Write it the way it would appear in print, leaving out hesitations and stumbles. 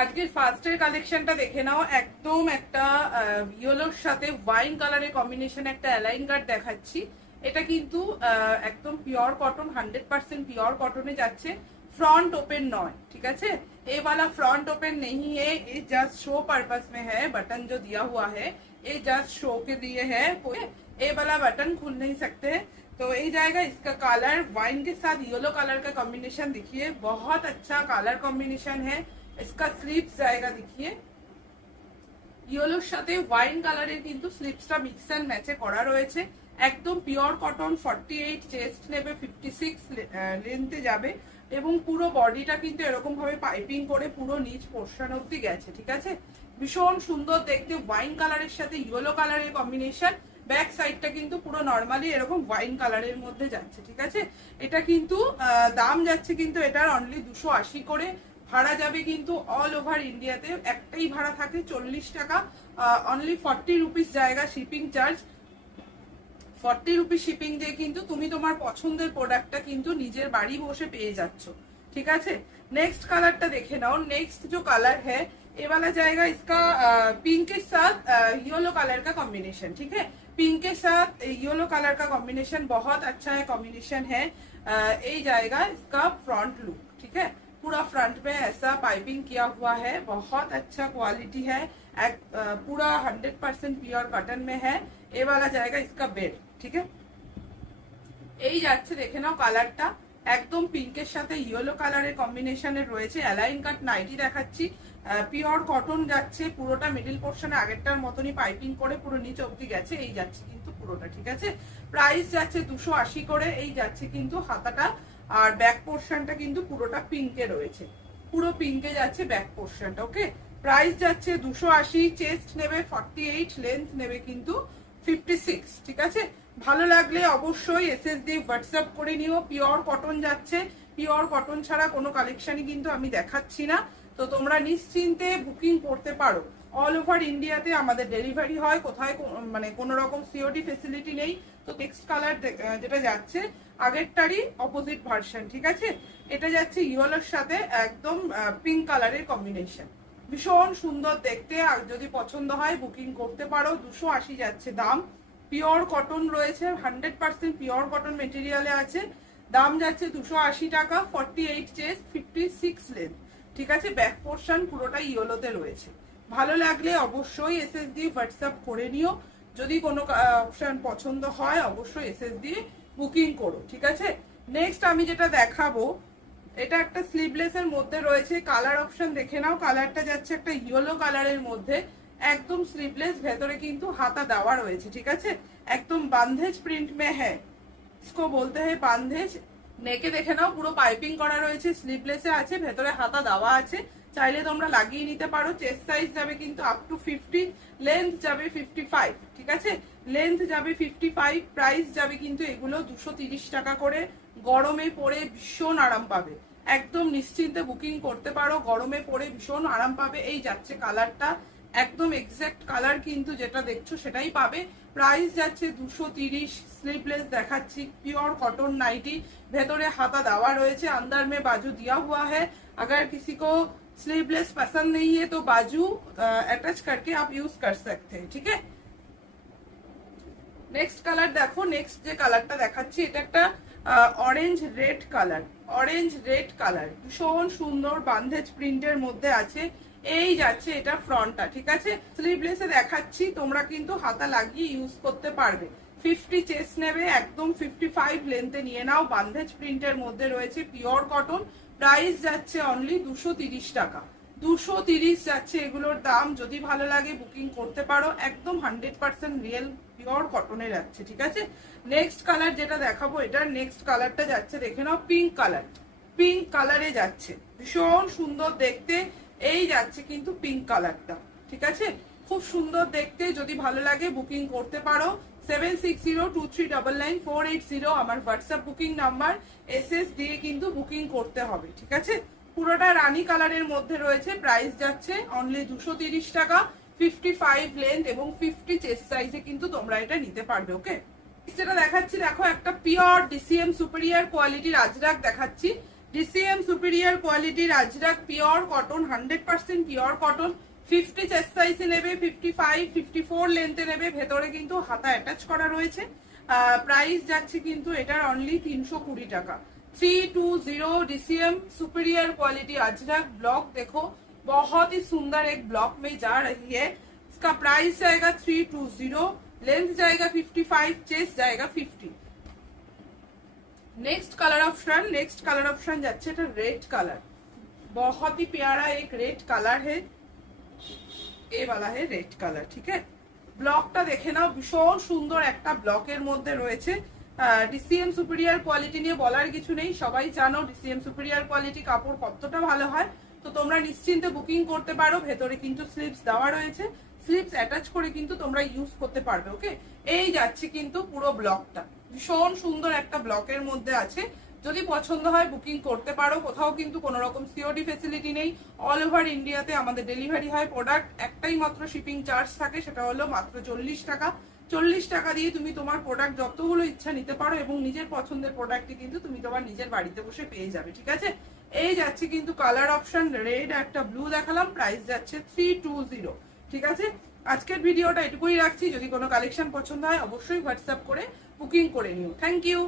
আজকের ফার্স্টের কালেকশনটা দেখে নাও। একদম একটা ইয়েলোর সাথে ওয়াইন কালারের কম্বিনেশন একটা অ্যালাইন কাট দেখাচ্ছি। এটা কিন্তু একদম পিওর কটন, 100% পিওর কটনে যাচ্ছে। फ्रंट ओपन नॉय, ठीक है। ये वाला फ्रंट ओपन नहीं है, ये जस्ट शो पर्पस में है। बटन जो दिया हुआ है ये जस्ट शो के लिए है, ये वाला बटन खुल नहीं सकते। तो ये जाएगा। इसका कलर वाइन के साथ येलो कलर का कॉम्बिनेशन देखिए, बहुत अच्छा कलर कॉम्बिनेशन है। इसका स्लीव्स जाएगा देखिए, ইয়েলোর সাথে ওয়াইন কালারের কিন্তু স্লিপসটা মিক্স এন্ড ম্যাচে করা রয়েছে। একদম পিওর কটন, 48 চেস্ট নেবে, 56 লেন্থে যাবে এবং পুরো বডিটা কিন্তু এরকম ভাবে পাইপিং করে পুরো নিচ পোর্শন অবধি গেছে, ঠিক আছে। ভীষণ সুন্দর দেখতে, ওয়াইন কালারের সাথে ইয়েলো কালারের কম্বিনেশন। ব্যাক সাইডটা কিন্তু পুরো নর্মালি এরকম ওয়াইন কালারের মধ্যে যাচ্ছে, ঠিক আছে। এটা কিন্তু দাম যাচ্ছে কিন্তু এটার অনলি 280 করে। ভাড়া যাবে কিন্তু অল ওভার ইন্ডিয়াতে, একটাই ভাড়া থাকে 40 টাকা। অনলি 40 রুপিস জায়গা শিপিং চার্জ। 40 রুপিস শিপিং দিয়ে কিন্তু তুমি তোমার পছন্দের প্রোডাক্টটা কিন্তু নিজের বাড়ি বসে পেয়ে যাচ্ছ, ঠিক আছে। नेक्स्ट कलरটা দেখে নাও। नेक्स्ट जो कलर है ये वाला जाएगा, इसका पिंक के साथ येलो कलर का कॉम्बिनेशन, ठीक है। पिंक के साथ येलो कलर का कॉम्बिनेशन बहुत अच्छा है, कॉम्बिनेशन है। ये जाएगा इसका फ्रंट लुक, ठीक है। पूरा फ्रंट में ऐसा पाइपिंग किया हुआ है, बहुत अच्छा क्वालिटी है। पूरा 100% प्योर कॉटन में है। ये वाला जाएगा इसका बेड, ठीक है। এই যাচ্ছে, দেখে নাও কালারটা একদম পিঙ্কের সাথে ইয়েলো কালারের কম্বিনেশনে রয়েছে। অ্যালাইন কাট নাইটি দেখাচ্ছি, পিওর কটন যাচ্ছে পুরোটা। মিডিল পোর্শনে আগেরটার মতনই পাইপিং করে পুরো নিচ অবধি গেছে। এই যাচ্ছে কিন্তু পুরোটা, ঠিক আছে। প্রাইস যাচ্ছে 280 করে। এই যাচ্ছে কিন্তু হাতাটা, আর ব্যাক পোর্শনটা কিন্তু পুরোটা পিঙ্কে রয়েছে, পুরো পিঙ্কে যাচ্ছে ব্যাক পোর্শনটা, ওকে। প্রাইস যাচ্ছে 280। চেস্ট নেবে 48, লেন্থ নেবে কিন্তু 56, ঠিক আছে। ভালো লাগলে অবশ্যই এসএস দিয়ে হোয়াটসঅ্যাপ করে নিও। পিওর কটন যাচ্ছে, পিওর কটন ছাড়া কোনো কালেকশনই কিন্তু আমি দেখাচ্ছি না। তো তোমরা নিশ্চিন্তে বুকিং করতে পারো। অল ওভার ইন্ডিয়াতে আমাদের ডেলিভারি হয়, কোথায় মানে কোনো রকম সিওডি ফেসিলিটি নেই। তো নেক্সট কালার যেটা যাচ্ছে আগেরটারই অপোজিট ভার্সন, ঠিক আছে। এটা যাচ্ছে ইয়েলোর সাথে একদম পিঙ্ক কালারের কম্বিনেশন, ভীষণ সুন্দর দেখতে। আর যদি পছন্দ হয় বুকিং করতে পারো। 280 যাচ্ছে দাম। পিওর কটন রয়েছে, 100% পিওর কটন মেটেরিয়ালে আছে। দাম যাচ্ছে 280 টাকা। 48 চেস্ট, 56 লেন্থ, ঠিক আছে। ব্যাক পোর্শন পুরোটা ইয়েলোতে রয়েছে। ভালো লাগলে অবশ্যই এসএস দিয়ে হোয়াটসঅ্যাপ করে নিও। যদি কোনো অপশন পছন্দ হয় অবশ্যই এসএস দিয়ে বুকিং করো, ঠিক আছে। নেক্সট আমি যেটা দেখাবো, এটা একটা স্লিভলেস এর মধ্যে রয়েছে। কালার অপশন দেখে নাও। কালারটা যাচ্ছে একটা ইয়েলো কালারের মধ্যে, একদম স্লিভলেস, ভেতরে কিন্তু হাতা দেওয়া রয়েছে, ঠিক আছে। একদম বান্ধেজ প্রিন্ট মে হ্যাঁ, इसको बोलते हैं বান্ধেজ। নেকে দেখে নাও, পুরো পাইপিং করা রয়েছে, স্লিভলেসে আছে, ভেতরে হাতা দেওয়া আছে। চাইলে তোমরা লাগিয়ে নিতে পারো। চেস্ট সাইজ যাবে কিন্তু আপ টু 50, লেন্থ যাবে 55, ঠিক আছে। লেন্থ যাবে 55। প্রাইস যাবে কিন্তু এগুলো 230 টাকা করে। গরমে পরে ভীষণ আরাম পাবে, একদম নিশ্চিন্তে বুকিং করতে পারো। গরমে পরে ভীষণ আরাম পাবে। এই যাচ্ছে কালারটা, একদম এক্সাক্ট কালার কিন্তু যেটা দেখছো সেটাই পাবে। প্রাইস যাচ্ছে 230। স্লিভলেস দেখাচ্ছি, পিওর কটন नाइटी, ভেতরে হাতা দেওয়া রয়েছে। अंदर में बाजू दिया हुआ है। अगर किसी को स्लीवलेस पसंद नहीं है तो बाजू अटैच करके आप यूज कर सकते हैं, ठीक है। নেক্সট কালার দেখো। নেক্সট যে কালারটা দেখাচ্ছি এটা একটা orange red colour. Orange red colour ভীষণ সুন্দর, বান্ধেজ প্রিন্টের মধ্যে আছে। এই যাচ্ছে এটা ফ্রন্টটা, ঠিক আছে। স্লিভলেসে দেখাচ্ছি, তোমরা কিন্তু হাতা লাগিয়ে ইউজ করতে পারবে। 50 চেস্ট নেবে, একদম 55 লেন্থে নিয়ে নাও। বান্ধেজ প্রিন্টের মধ্যে রয়েছে, পিওর কটন। প্রাইস যাচ্ছে অনলি 230 টাকা। 230 যাচ্ছে এগুলোর দাম। যদি ভালো লাগে বুকিং করতে পারো। একদম 100% রিয়েল পিওর কটনে যাচ্ছে, ঠিক আছে। নেক্সট কালার যেটা দেখাবো, এটার নেক্সট কালারটা যাচ্ছে দেখে নাও, পিঙ্ক কালার। পিঙ্ক কালারে যাচ্ছে, ভীষণ সুন্দর দেখতে। এই যাচ্ছে কিন্তু পিঙ্ক কালারটা, ঠিক আছে। খুব সুন্দর দেখতে। যদি ভালো লাগে বুকিং করতে পারো। 7602399480 আমার হোয়াটসঅ্যাপ বুকিং নাম্বার। এসএস দিয়ে কিন্তু বুকিং করতে হবে, ঠিক আছে। পুরোটা রানী কালারের মধ্যে রয়েছে। প্রাইস যাচ্ছে অনলি 230 টাকা। 55 লেন্থ এবং 50 চেস্ট সাইজে কিন্তু তোমরা এটা নিতে পারবে, ওকে। যেটা দেখাচ্ছি দেখো, একটা পিওর ডিসিএম সুপিরিয়র কোয়ালিটির আজরাক দেখাচ্ছি। ডিসিএম সুপিরিয়ার কোয়ালিটির Ajrak pure cotton, 100% pure cotton. 50 chest সাইজে নেবে, 55 54 লেন্থে নেবে, ভেতরে কিন্তু হাতা অ্যাটাচ করা রয়েছে। প্রাইস যাচ্ছে কিন্তু এটার অনলি 320 টাকা। 320 DCM superior quality Ajrak block देखो, बहुत ही सुंदर एक ब्लॉक में जा रही है। इसका प्राइस जाएगा 320, लेंथ जाएगा 55, चेस्ट जाएगा 50। नेक्स्ट कलर ऑप्शन जाच्छे এটা रेड कलर, बहुत ही प्यारा एक रेड कलर है, ये वाला है रेड कलर। ठीक है, ব্লকটা দেখে নাও, ভীষণ সুন্দর একটা ব্লকের মধ্যে রয়েছে। ডিসিএম সুপিরিয়ার কোয়ালিটি নিয়ে বলার কিছু নেই, সবাই জানো ডিসিএম সুপিরিয়ার কোয়ালিটি কাপড় কতটা ভালো হয়। তো তোমরা নিশ্চিন্তে বুকিং করতে পারো। ভেতরে কিন্তু স্লিপস দেওয়া রয়েছে, স্লিপস অ্যাটাচ করে কিন্তু তোমরা ইউজ করতে পারবে। ওকে, এই যাচ্ছে কিন্তু পুরো ব্লকটা, ভীষণ সুন্দর একটা ব্লকের মধ্যে আছে। যদি পছন্দ হয় বুকিং করতে পারো। কোথাও কিন্তু কোনো রকম সিওডি ফেসিলিটি নেই, অল ওভার ইন্ডিয়াতে আমাদের ডেলিভারি হয়। প্রোডাক্ট একটাই মাত্র শিপিং চার্জ থাকে, সেটা হলো মাত্র 40 টাকা। 40 টাকা দিয়ে তুমি তোমার প্রোডাক্ট যতগুলো ইচ্ছা নিতে পারো এবং নিজের পছন্দের প্রোডাক্টটি কিন্তু তুমি তোমার নিজের বাড়িতে বসে পেয়ে যাবে। ঠিক আছে, এই যাচ্ছে কিন্তু কালার অপশন, রেড একটা ব্লু দেখালাম, প্রাইস যাচ্ছে 320। ঠিক আছে, আজকের ভিডিওটা এটুকুই রাখছি। যদি কোনো কালেকশন পছন্দ হয় অবশ্যই হোয়াটসঅ্যাপ করে বুকিং করে নিও। Thank you.